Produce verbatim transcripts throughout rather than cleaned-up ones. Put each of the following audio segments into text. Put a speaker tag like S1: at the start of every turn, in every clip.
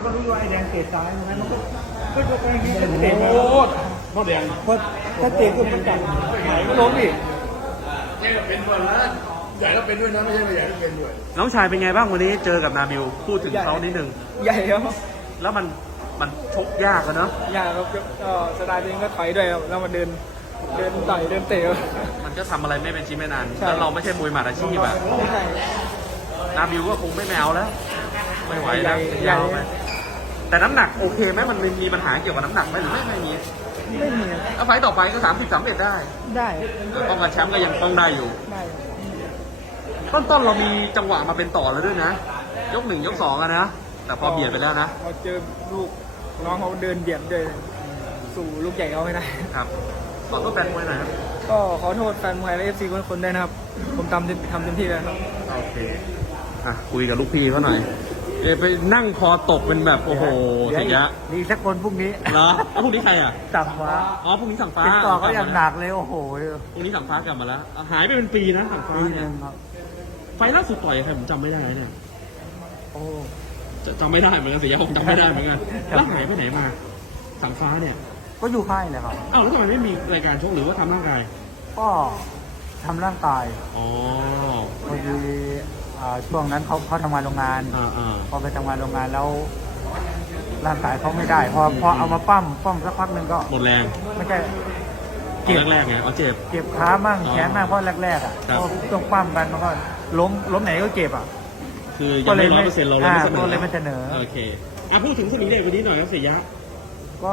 S1: ก็รู้ว่าไอ้แดงเตะซ้ายใช่ไหมมันก็ก็จะไปอย่างนี้ก็เตะมา
S2: โอ้พ่อแดง
S1: พอถ้าเตะก็มันกัดไหนก็ล้มอีก
S2: ใช่เป็นคนละใหญ่แล้วเป็นด้วยนะไม่ใช่ไม่ใหญ่แล้วเป็นด้วย
S3: น้องชายเป็นไงบ้างวันนี้เจอกับนาบิวพูดถึงเขานิดนึง
S1: ใหญ่ครับ
S3: แล้วมันมันชกยากอะเนาะ
S1: ใหญ่ครับก็สไตล์ตัวเองก็ถอยด้วยครับแล้วมาเดินเดินต่อยเดินเตะ
S3: มันก็ทำอะไรไม่เป็นชิ้นไม่นาน
S1: ใช่
S3: แล้วเราไม่ใช่มวยหมัดอาชีพอะ
S1: ไม่ใช่
S3: นาบิวก็คงไม่แมวแล้ว ไม่ไหวแล้ว
S1: ใหญ่
S3: ยาวไปแต่น้ำหนักโอเคไหมมันมีมีปัญหาเกี่ยวกับน้ำหนักไหมหรือไม่ไม่มี
S1: ไม่มีครับ
S3: แล้วไฟต์ต่อไปก็สามสิบสามเอ็ดได้
S1: ได้
S3: ป้องกันแชมป์ก็ยังต้องได้อยู่
S1: ได้
S3: ต้นๆเรามีจังหวะมาเป็นต่อแล้วด้วยนะ ยกหนึ่งยกสองอะนะ แต่พอเบียดไปแล้วนะ
S1: พอเจอลูกน้องเขาเดินเบียดเลยสู่ลูกใหญ่เขาไม่ได้
S3: ครับขอโทษแฟนมวยหน่อยครับ
S1: ก็ขอโทษแฟนมวยและเอฟซีคนๆด้วยนะครับ ผมทำเต็มทำเต็มที่แล้วครับ
S3: โอเค อ่ะคุยกับลูกพี่เขาหน่อย เอะไปนั่งคอตกเป็นแบบโอ้โหเสียะ
S1: ดีสักคนพรุ่งนี้
S3: เหรอแล้วพรุ่งนี้ใครอ่ะ
S1: สั่งฟ้า
S3: อ๋อพรุ่งนี้สั่งฟ้า
S1: ติดต่อเขาอย่างหนักเลยโอ้โห
S3: พรุ่งนี้สั่งฟ้ากลับมาแล้วอ่ะหายไปเป็นปีนะสั่งฟ้า
S1: ปีห
S3: เนี่ย
S1: นึงครับ
S3: ไฟล์ล่าสุดต่อยใครผมจำไม่ได้เนี่ย
S1: โอ้
S3: จะจำไม่ได้เหมือนกันเสียผมจำไม่ได้เหมือนกัน
S1: ครับ
S3: แล้วหายไปไหนมาสั่งฟ้าเนี่ย
S1: ก็อยู่ค่ายเลยครับ
S3: อ้าวแล้วทำไมไม่มีรายการชกหรือว่าทำร่างกาย
S1: ก็ทำร่างกาย
S3: อ๋อ
S1: พอดีอ่าช่วงนั้นเขาเขาทำงานโรงงาน
S3: อ่าอ่า
S1: พอไปทำงานโรงงานแล้ว ร่างกายเขาไม่ได้ พอพอเอามาปั้มปั้มสักพักหนึ่งก็
S3: หมดแรง
S1: ไม่ใช่
S3: เจ็บแรกๆไงเอาเจ็บ
S1: เจ็บขามั่ง
S3: อ๋อ
S1: แขนมั่งเพราะแรกๆอ่ะ
S3: ครับ
S1: พอต้องปั้มกันมันก็ล้มล้มไหนก็เจ็บอ่ะ
S3: คือยังไม่ร้อยเปอร์เซ็นต์เราเลยไม่เสนอ
S1: ก็เลยไม่เสนอ
S3: โอเคอ่ะพูดถึงสมิงเดชวันนี้หน่อยครับเสียะ
S1: ก็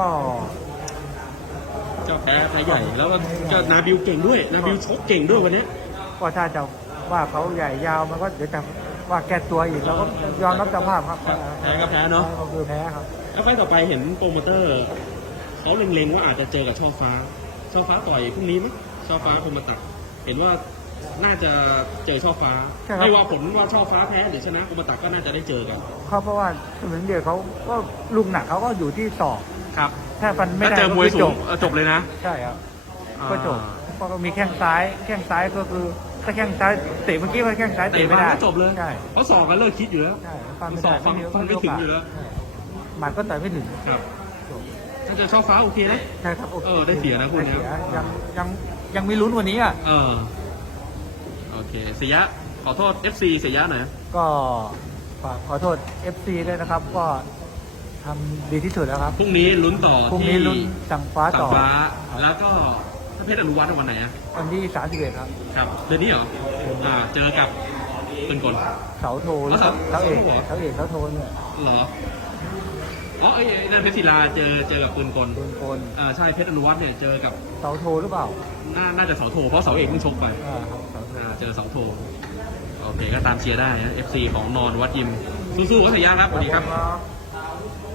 S3: เจ้าแพ้แพ้ใหญ่แล้วก็ก็นาบิวเก่งด้วยนาบิวชกเก่งด้วยวันนี้
S1: ก็ถ้าจะว่าเขาใหญ่ยาวมันก็เดี๋ยวจะว่าแก้ตัวอีกแล้วก็ยอมรับสภาพครับ
S3: แพ้ก็แพ้เนาะ
S1: ก็คือแพ้ครับ
S3: แล้วไฟต์ต่อไปเห็นโปรโมเตอร์เขาเล็งๆว่าอาจจะเจอกับช่อฟ้าช่อฟ้าต่อยพรุ่งนี้มั้ยช่อฟ้าคงมาตัดเห็นว่าน่าจะเจอช่อฟ้า
S1: ใช่ครับ
S3: ไม่ว่าผลว่าช่อฟ้าแพ้หรือชนะคงมาตัดก็น่าจะได้เจอกัน
S1: เขาเพราะว่าเหมือนเดียวเขาก็ลูกหนักเขาก็อยู่ที่ศอก
S3: ครับ
S1: ถ้าฟันไม่
S3: ถ้า
S1: ได้
S3: เจอมวยสู
S1: ก็
S3: งเออจบเลยนะ
S1: ใช่ครับ
S3: อ่า
S1: ก็จบเพราะก็มีแข้งซ้ายแข้งซ้ายก็คือถ้าแข้งซ้ายเตะเมื่อกี้ว่าแข้งซ้าย
S3: เตะ
S1: เตะไม่
S3: มา
S1: ได้
S3: ก็จบเลย
S1: ใช่
S3: เพราะสอกกันเลิกคิดอยู่แล้ว
S1: ใช่ฟันไม่
S3: สอ
S1: ได้
S3: กฟังฟังไม่ถึงอยู่แล้ว
S1: ใช่หมัดก็ต่อยไม่ถึง
S3: ครับถ้าเจอช่อฟ้าโอเคนะ
S1: ใช่ครับโอเค
S3: เออได้เสียนะคุณ
S1: ได้
S3: นะ
S1: เสียยังยังยังมีลุ้นกวันนี้อ่ะ
S3: เออโอเคเสียะขอโทษ เอฟ ซี เสียะหน่อย
S1: ก็ฝากขอโทษ เอฟ ซี ด้วยนะครับ ก็ทำดีที่สุดแล้วครับ
S3: พรุ่งนี้ลุ้นต่อ
S1: พรุ่ง
S3: ที่
S1: นี้ลุ้นสั่งฟ้า
S3: สั
S1: ต่
S3: ง
S1: อ
S3: ฟ้า
S1: ครับ
S3: แล้วก็เพชรอนุวัฒน์วันไหนอะ
S1: วันที่สามสิบเอ็ดครับ
S3: ครับเดือนนี้เหรออ่าเจอกับเป็นกล
S1: เสาโท
S3: อ๋อเสา
S1: เสาเอก
S3: เสาโทเหรอ
S1: เสาเอกเสาโทเนี่ย
S3: เหรออ๋อไอ้ไอ้นั่นเพชรศิลาเจอเจอกับปืนกล
S1: โดนโกน
S3: อ่าใช่เพชรอนุวัฒน์เนี่ยเจอกับ
S1: เสาโทหรือเปล่า
S3: น่าน่าจะเสาโทเพราะเสาเอกเพิ่งชกไป
S1: อ่าครับเสาโท
S3: อ่าเจอเสาโทโอเคก็ตามเชียร์ได้นะ เอฟ ซี ของนอนวัดยิมสู้ๆวัฒยาครับสวัสดีครับ
S1: ครับ